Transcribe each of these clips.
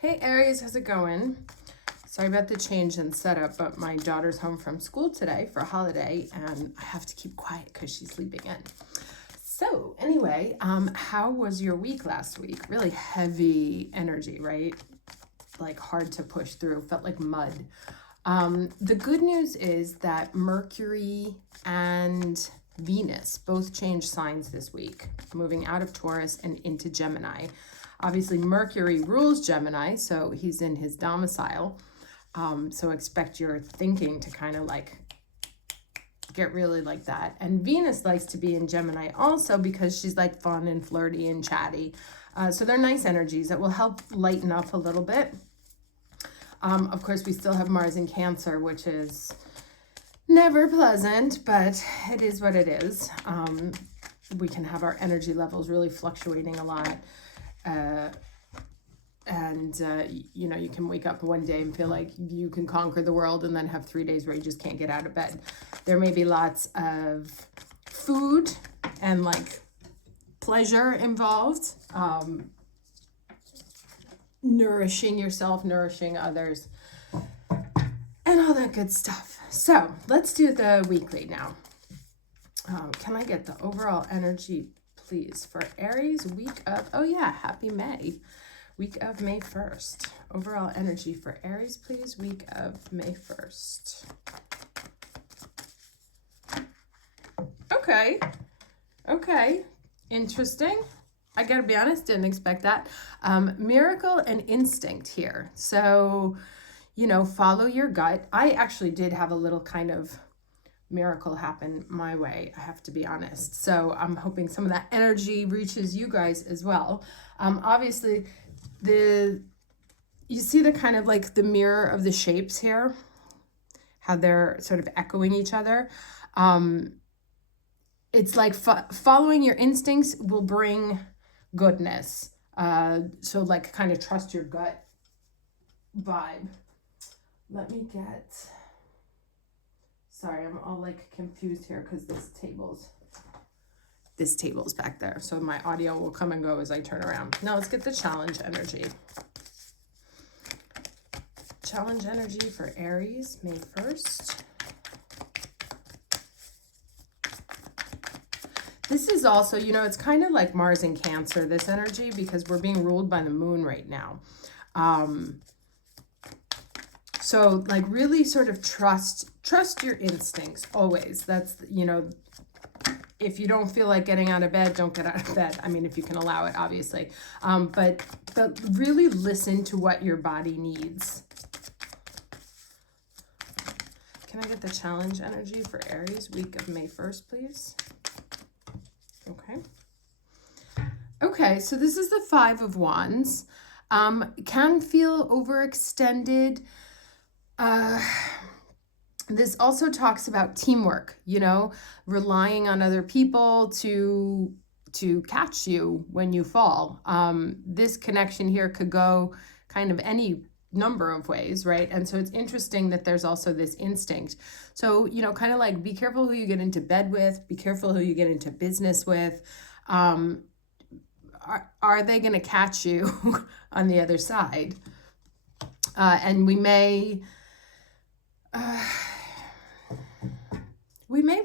Hey Aries, how's it going? Sorry about the change in setup, but my daughter's home from school today for a holiday and I have to keep quiet because she's sleeping in. So anyway, how was your week last week? Really heavy energy, right? Like hard to push through, felt like mud. The good news is that Mercury and Venus both changed signs this week, moving out of Taurus and into Gemini. Obviously, Mercury rules Gemini, so he's in his domicile. So expect your thinking to kind of like get really like that. And Venus likes to be in Gemini also because she's like fun and flirty and chatty. So they're nice energies that will help lighten up a little bit. Of course, we still have Mars in Cancer, which is never pleasant, but it is what it is. We can have our energy levels really fluctuating a lot. You know, you can wake up one day and feel like you can conquer the world and then have 3 days where you just can't get out of bed. There may be lots of food and like pleasure involved. Nourishing yourself, nourishing others, and all that good stuff. So let's do the weekly now. Can I get the overall energy, please, for Aries week of, oh yeah, happy May. Week of May 1st. Overall energy for Aries, please, week of May 1st. Okay. Interesting. I gotta be honest, didn't expect that. Miracle and instinct here. So, you know, follow your gut. I actually did have a little kind of miracle happen my way, I have to be honest. So I'm hoping some of that energy reaches you guys as well. Obviously, you see the kind of like the mirror of the shapes here, how they're sort of echoing each other. It's like following your instincts will bring goodness. So like kind of trust your gut vibe. Let me get, sorry, I'm all like confused here because this table's back there. So my audio will come and go as I turn around. Now let's get the challenge energy. Challenge energy for Aries, May 1st. This is also, you know, it's kind of like Mars in Cancer, this energy, because we're being ruled by the moon right now. So like really sort of trust your instincts always. That's, you know, if you don't feel like getting out of bed, don't get out of bed. I mean, if you can allow it, obviously. But really listen to what your body needs. Can I get the challenge energy for Aries, week of May 1st, please? Okay, so this is the 5 of Wands. Can feel overextended. This also talks about teamwork, you know, relying on other people to catch you when you fall. This connection here could go kind of any number of ways, right? And so it's interesting that there's also this instinct. So, you know, kind of like be careful who you get into bed with, be careful who you get into business with. Are they going to catch you on the other side? And we may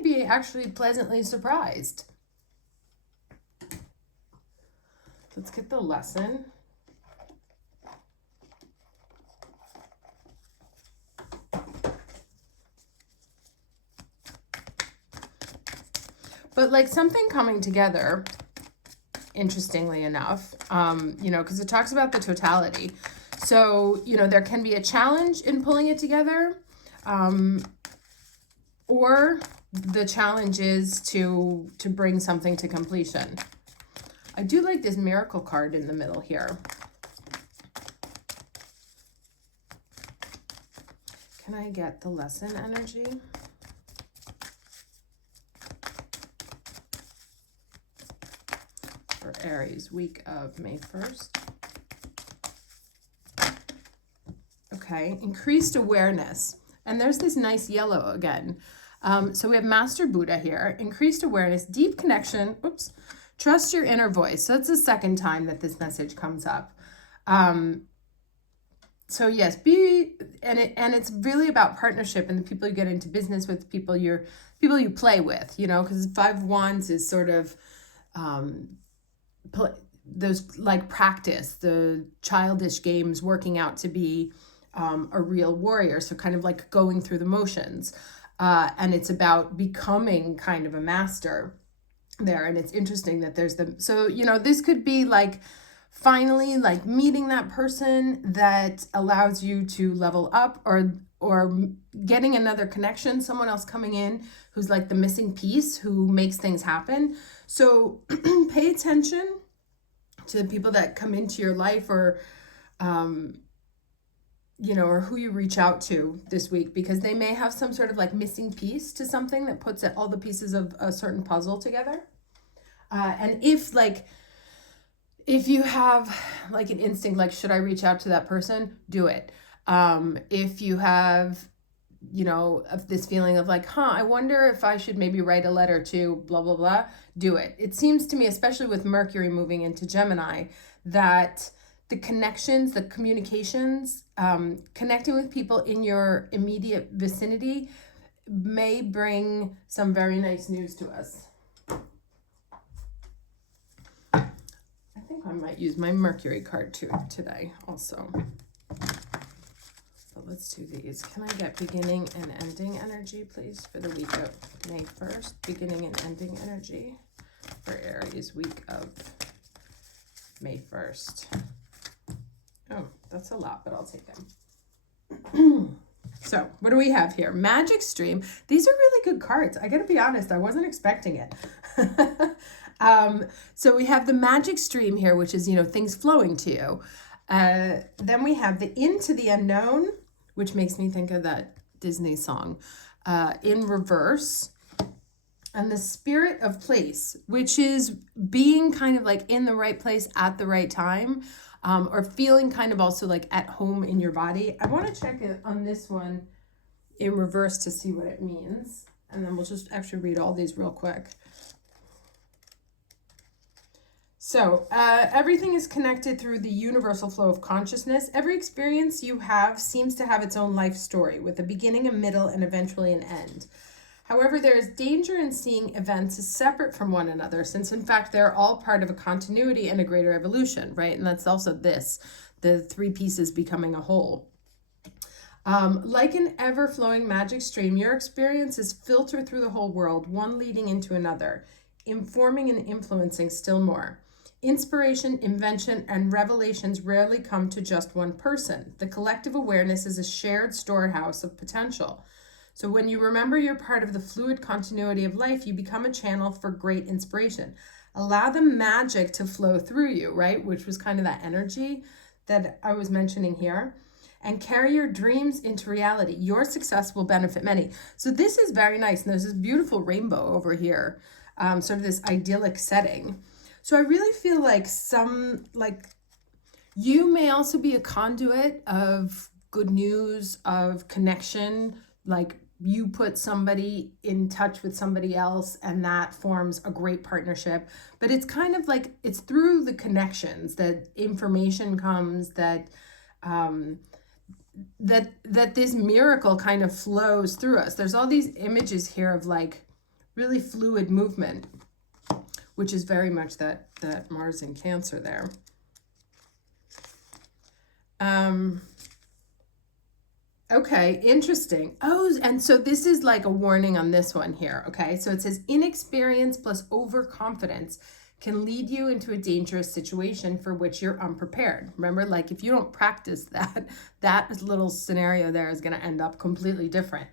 be actually pleasantly surprised. Let's get the lesson. But like something coming together, interestingly enough, you know, because it talks about the totality. So, you know, there can be a challenge in pulling it together, or the challenge is to bring something to completion. I do like this miracle card in the middle here. Can I get the lesson energy? For Aries, week of May 1st. Okay, increased awareness. And there's this nice yellow again. So we have Master Buddha here, increased awareness, deep connection, trust your inner voice. So that's the second time that this message comes up. So yes, and it's really about partnership and the people you get into business with, people you play with, because 5 of Wands is sort of those like practice, the childish games, working out to be a real warrior. So kind of like going through the motions, and it's about becoming kind of a master there. And it's interesting that there's this could be like finally like meeting that person that allows you to level up, or getting another connection, someone else coming in who's like the missing piece who makes things happen. So pay attention to the people that come into your life, or or who you reach out to this week, because they may have some sort of like missing piece to something that puts all the pieces of a certain puzzle together. And if you have like an instinct, like, should I reach out to that person? Do it. If you have, of this feeling of like, I wonder if I should maybe write a letter to blah, blah, blah, do it. It seems to me, especially with Mercury moving into Gemini, that the connections, the communications, connecting with people in your immediate vicinity may bring some very nice news to us. I might use my Mercury card too today also. But let's do these. Can I get beginning and ending energy, please, for the week of May 1st? Beginning and ending energy for Aries, week of May 1st. Oh, that's a lot, but I'll take them. So what do we have here? Magic Stream. These are really good cards. I got to be honest, I wasn't expecting it. So we have the Magic Stream here, which is, things flowing to you. Then we have the Into the Unknown, which makes me think of that Disney song, in reverse. And the Spirit of Place, which is being kind of like in the right place at the right time, or feeling kind of also like at home in your body. I want to check it on this one in reverse to see what it means. And then we'll just actually read all these real quick. So everything is connected through the universal flow of consciousness. Every experience you have seems to have its own life story, with a beginning, a middle, and eventually an end. However, there is danger in seeing events as separate from one another, since in fact they're all part of a continuity and a greater evolution, right? And that's also the 3 pieces becoming a whole. Like an ever-flowing magic stream, your experiences filter through the whole world, one leading into another, informing and influencing still more. Inspiration, invention, and revelations rarely come to just one person. The collective awareness is a shared storehouse of potential. So when you remember you're part of the fluid continuity of life, you become a channel for great inspiration. Allow the magic to flow through you, right? Which was kind of that energy that I was mentioning here. And carry your dreams into reality. Your success will benefit many. So this is very nice. And there's this beautiful rainbow over here, sort of this idyllic setting. So I really feel like you may also be a conduit of good news, of connection, like you put somebody in touch with somebody else and that forms a great partnership. But it's kind of like, it's through the connections that information comes, that this miracle kind of flows through us. There's all these images here of like really fluid movement, which is very much that Mars in Cancer there. Okay, interesting. Oh, and so this is like a warning on this one here, okay? So it says inexperience plus overconfidence can lead you into a dangerous situation for which you're unprepared. Remember, like if you don't practice that little scenario there is going to end up completely different.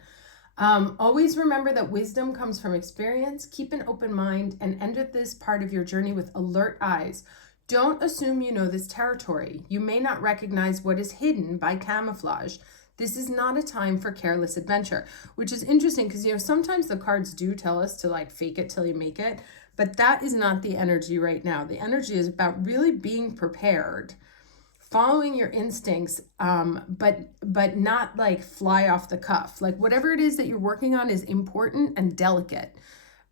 Always remember that wisdom comes from experience. Keep an open mind and enter this part of your journey with alert eyes. Don't assume you know this territory. You may not recognize what is hidden by camouflage. This is not a time for careless adventure, which is interesting because, sometimes the cards do tell us to like fake it till you make it, but that is not the energy right now. The energy is about really being prepared, following your instincts, but not like fly off the cuff. Like whatever it is that you're working on is important and delicate,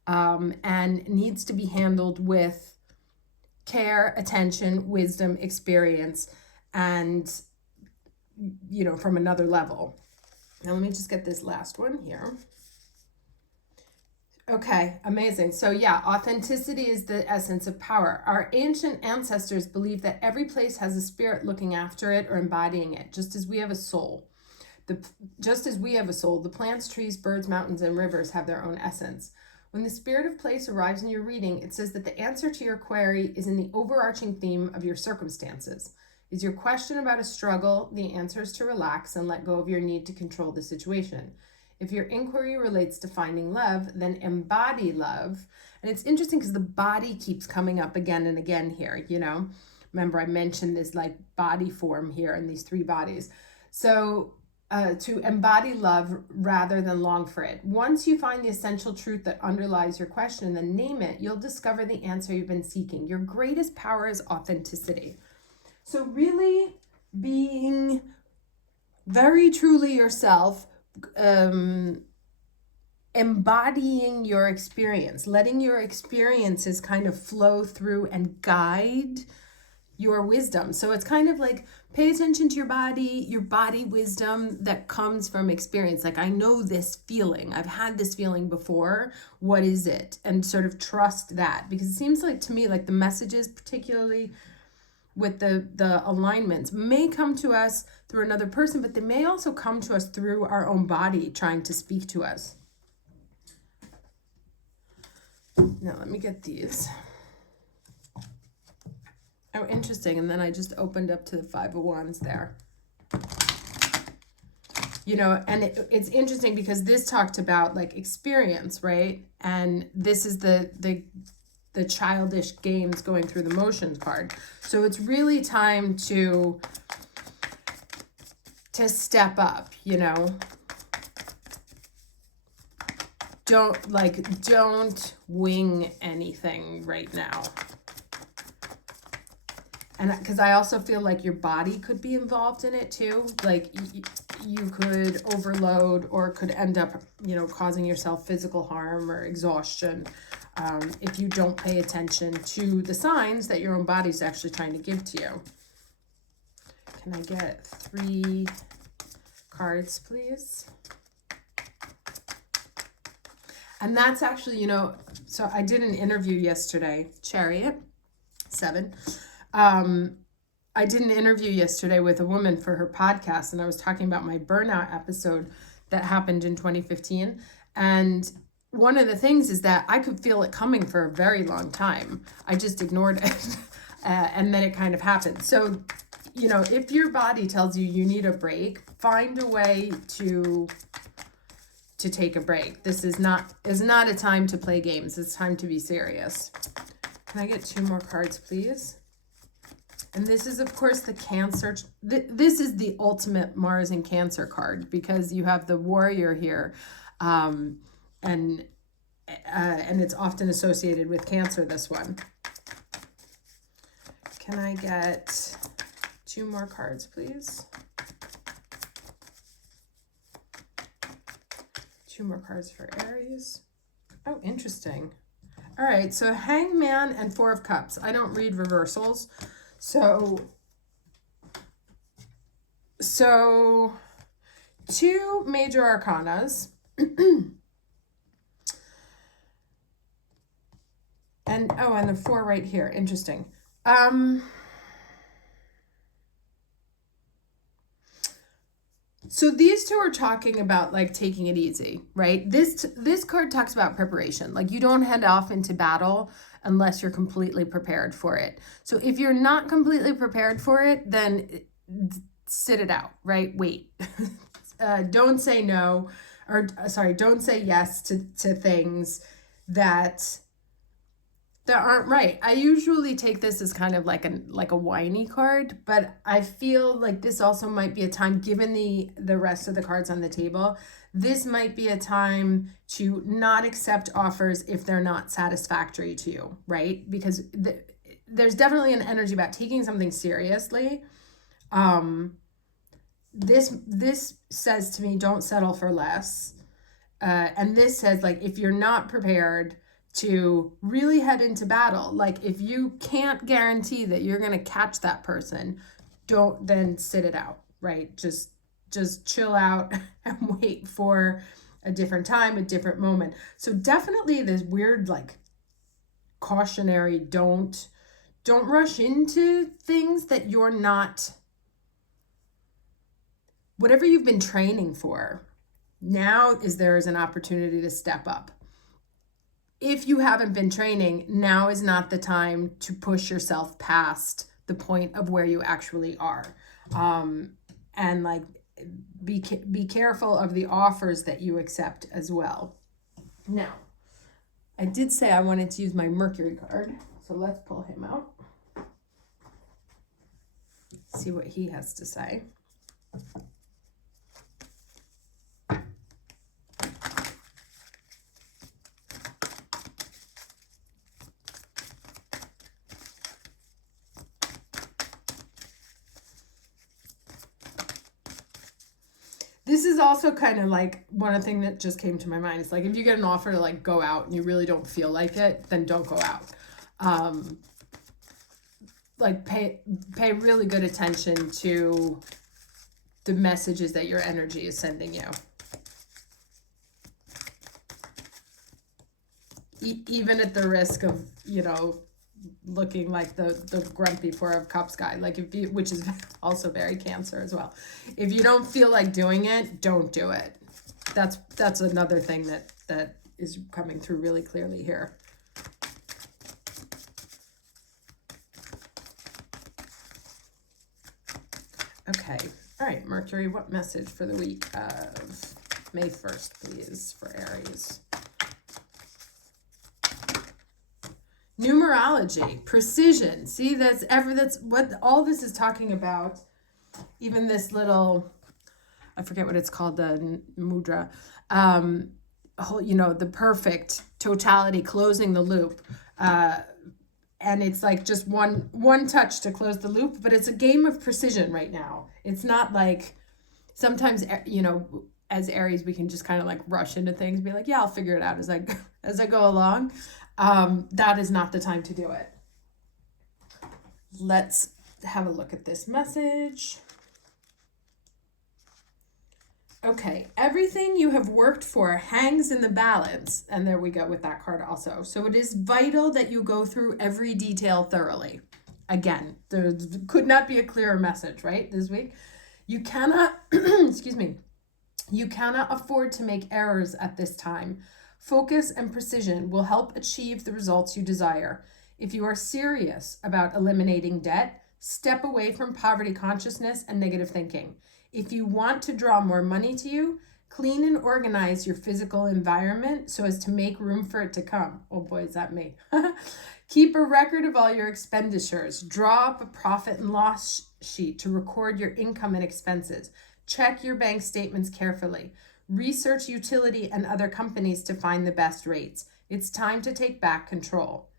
and needs to be handled with care, attention, wisdom, experience, and from another level. Now let me just get this last one here. Okay, amazing. So yeah, authenticity is the essence of power. Our ancient ancestors believed that every place has a spirit looking after it or embodying it, just as we have a soul. The plants, trees, birds, mountains, and rivers have their own essence. When the spirit of place arrives in your reading, it says that the answer to your query is in the overarching theme of your circumstances. Is your question about a struggle? The answer is to relax and let go of your need to control the situation. If your inquiry relates to finding love, then embody love. And it's interesting because the body keeps coming up again and again here, Remember, I mentioned this like body form here in these three bodies. So to embody love rather than long for it. Once you find the essential truth that underlies your question and then name it, you'll discover the answer you've been seeking. Your greatest power is authenticity. So really being very truly yourself, embodying your experience, letting your experiences kind of flow through and guide your wisdom. So it's kind of like pay attention to your body wisdom that comes from experience. Like, I know this feeling. I've had this feeling before. What is it? And sort of trust that, because it seems like to me like the messages, particularly with the alignments, may come to us through another person, but they may also come to us through our own body trying to speak to us. Now let me get these. Oh, interesting. And then I just opened up to the Five of Wands there. And it's interesting because this talked about like experience, right? And this is the childish games going through the motions card. So it's really time to step up, Don't wing anything right now. And because I also feel like your body could be involved in it too. Like you could overload or could end up, causing yourself physical harm or exhaustion if you don't pay attention to the signs that your own body's actually trying to give to you. Can I get 3 cards, please? And that's actually, so I did an interview yesterday, Chariot, 7. I did an interview yesterday with a woman for her podcast, and I was talking about my burnout episode that happened in 2015. And one of the things is that I could feel it coming for a very long time. I just ignored it. And then it kind of happened. So, if your body tells you you need a break, find a way to take a break. This is not a time to play games. It's time to be serious. Can I get 2 more cards, please? And this is, of course, the Cancer. This is the ultimate Mars and Cancer card because you have the Warrior here. And it's often associated with Cancer, this one. Can I get 2 more cards, please? 2 more cards for Aries. Oh, interesting. All right, so Hangman and 4 of Cups. I don't read reversals. So 2 major arcanas. And the 4 right here. Interesting. So these 2 are talking about like taking it easy, right? This card talks about preparation. Like you don't head off into battle unless you're completely prepared for it. So if you're not completely prepared for it, then sit it out, right? Wait. Don't say no, don't say yes to things that aren't right. I usually take this as kind of like a whiny card, but I feel like this also might be a time, given the rest of the cards on the table, this might be a time to not accept offers if they're not satisfactory to you, right? Because there's definitely an energy about taking something seriously. This says to me, don't settle for less. And this says, like, if you're not prepared to really head into battle, like if you can't guarantee that you're going to catch that person, don't then sit it out. right? Just chill out and wait for a different time, a different moment. So definitely this weird like cautionary, don't rush into things that you're not, whatever you've been training for. Now there is an opportunity to step up. If you haven't been training, now is not the time to push yourself past the point of where you actually are. And like be careful of the offers that you accept as well. Now, I did say I wanted to use my Mercury card, so let's pull him out. See what he has to say. This is also kind of like one thing that just came to my mind. It's like if you get an offer to like go out and you really don't feel like it, then don't go out. Like pay really good attention to the messages that your energy is sending you. Even at the risk of, looking like the grumpy Four of Cups guy, like if you, which is also very Cancer as well. If you don't feel like doing it, don't do it. That's another thing that is coming through really clearly here. Okay. All right, Mercury, what message for the week of May 1st, please, for Aries? Numerology, precision. See, that's what all this is talking about. Even this little, I forget what it's called, the mudra, the perfect totality, closing the loop. And it's like just one touch to close the loop, but it's a game of precision right now. It's not like sometimes, as Aries, we can just kind of like rush into things and be like, yeah, I'll figure it out as I go along. That is not the time to do it. Let's have a look at this message. Okay, everything you have worked for hangs in the balance. And there we go with that card also. So it is vital that you go through every detail thoroughly. Again, there could not be a clearer message, right, this week? You cannot, excuse me, you cannot afford to make errors at this time. Focus and precision will help achieve the results you desire. If you are serious about eliminating debt, step away from poverty consciousness and negative thinking. If you want to draw more money to you, clean and organize your physical environment so as to make room for it to come. Oh boy, is that me. Keep a record of all your expenditures. Draw up a profit and loss sheet to record your income and expenses. Check your bank statements carefully. Research utility and other companies to find the best rates. It's time to take back control.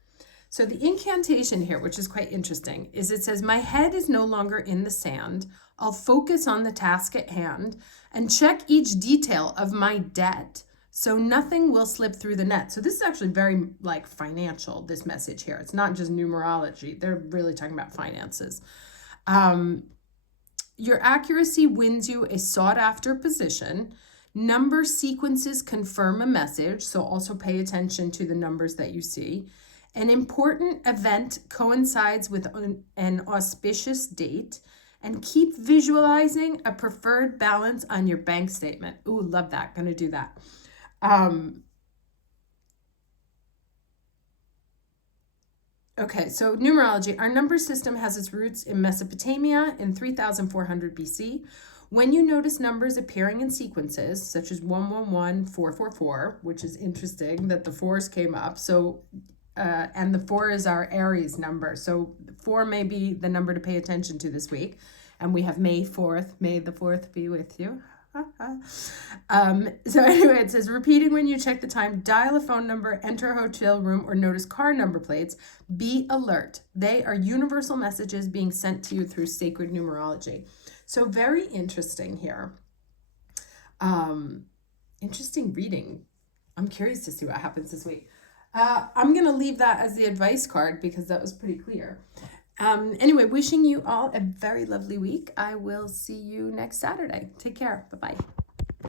So the incantation here, which is quite interesting, is it says, my head is no longer in the sand. I'll focus on the task at hand and check each detail of my debt so nothing will slip through the net. So this is actually very like financial, this message here. It's not just numerology. They're really talking about finances. Your accuracy wins you a sought after position. Number sequences confirm a message, so also pay attention to the numbers that you see. An important event coincides with an auspicious date, and keep visualizing a preferred balance on your bank statement. Ooh, love that. Gonna do that. Okay, so numerology. Our number system has its roots in Mesopotamia in 3400 BC. When you notice numbers appearing in sequences, such as 111, 444, which is interesting that the 4s came up. So, and the 4 is our Aries number. So 4 may be the number to pay attention to this week. And we have May 4th. May the 4th be with you. So anyway, it says, repeating when you check the time, dial a phone number, enter a hotel room, or notice car number plates. Be alert. They are universal messages being sent to you through sacred numerology. So very interesting here. Interesting reading. I'm curious to see what happens this week. I'm going to leave that as the advice card because that was pretty clear. Anyway, wishing you all a very lovely week. I will see you next Saturday. Take care. Bye-bye.